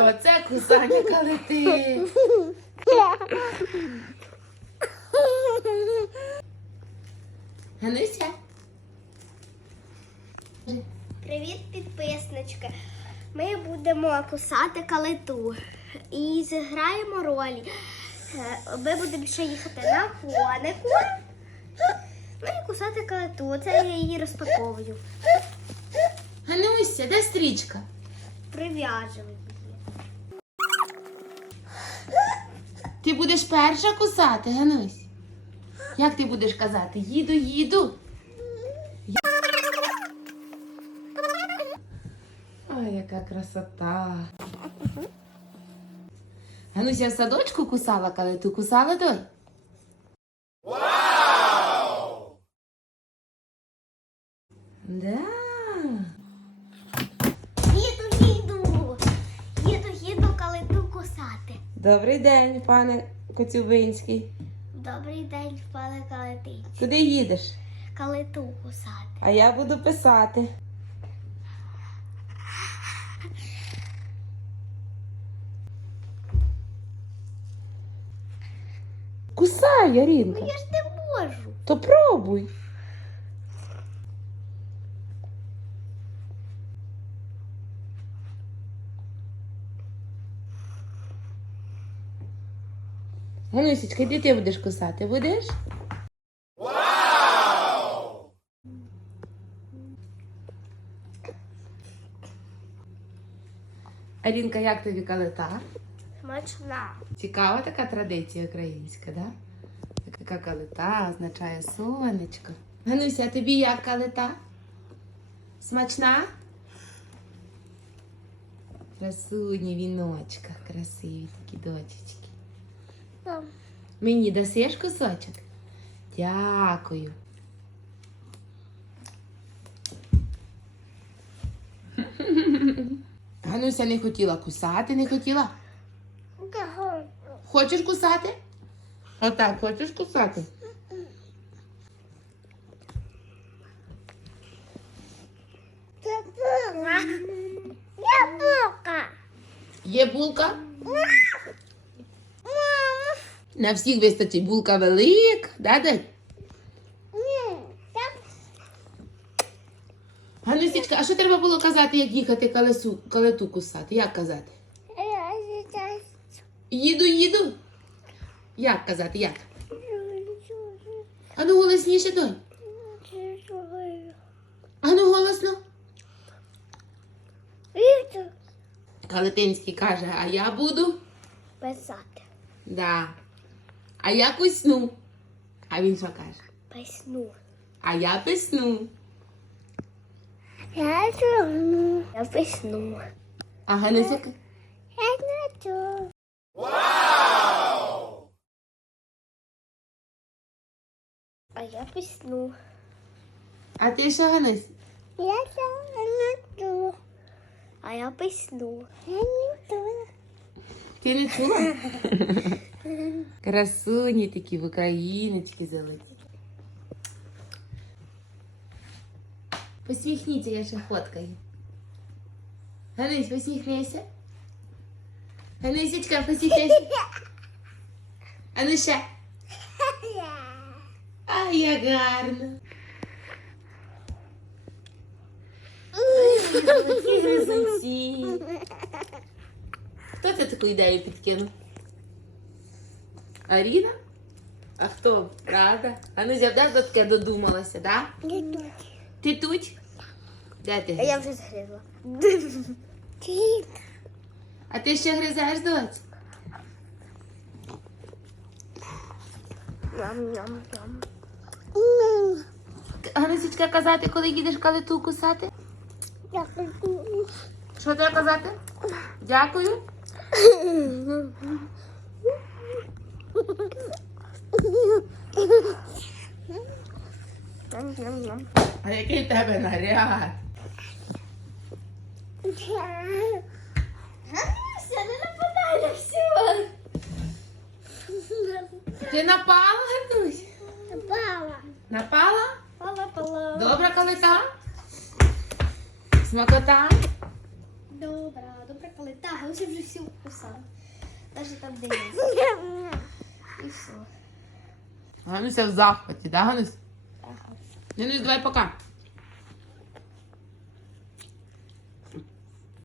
Оце кусання калити. Гануся. Привіт, підписнички! Ми будемо кусати калиту і зіграємо ролі. Е, Ми будемо ще їхати на конику. Ну і кусати калиту. Це я її розпаковую. Гануся, де стрічка? Прив'яжемо її. Ти будеш перша кусати, Ганусь? Як ти будеш казати? Їду, їду. Ой, яка красота. Гануся в садочку кусала, коли ти кусала дой? Вау! Да. Добрий день, пане Коцюбинський. Добрий день, пане калитич. Куди їдеш? Калиту кусати. А я буду писати. Кусай, Ну я ж не можу. То пробуй. Ганусечка, де ти будеш кусати? Будеш? Алінка, як тобі калита? Смачна. Цікава така традиція українська, да? Така калита означає сонечко. Гануся, а тобі як калита? Смачна? Красуні віночка, красиві такі дочечки. Там. Мені дасиш кусочок? Дякую. Гануся не хотіла кусати, не хотіла. Хочеш кусати? Отак, хочеш кусати? Яблука. Є булка? На всіх вистачить булка велик, да, дать? Ганусічка, а що треба було казати, як їхати колесу, калету кусати? Як казати? Їду, їду. Як казати, як? Ану голосніше, донь. Ану голосно. Калетинський каже, а я буду. Писати. Да. А я кусну. А він що каже? Писну. А я писну. Я чую. Я писну. А Гануся ка- Я не чую. А я писну. А ти що, Ганусь? Я не чую. А я писну. Я не чую. Ти не чула? Красуні такі в україночки золоті. Посміхніться, я ще фоткаю. Ганусь, посміхнися. Ганусечка, посміхнися. А ну ще. Ай, як гарно. Такі гризунці. Хто це таку ідею підкинув? Аріна? А хто? Правда? А ну зявда до таке додумалася, да? Ти тут? Де ти? А я вже згризла. А ти ще гризеш, доць? Ням-ням-ням. Казати, коли їдеш калиту кусати? Що треба казати? Дякую. Ням-ням-ням. А який в тебе наряд? Гануся, не нападай на всього. Ти напала, Ганусь? Пала. Напала? Пала, пала. Добра калита? Смакота? Добра, добра калита. Гануся вже всю вкусала. Навіть там дивиться. І все. Гануся в захваті, да, Ганусь? Ага. Ганусь, давай пока.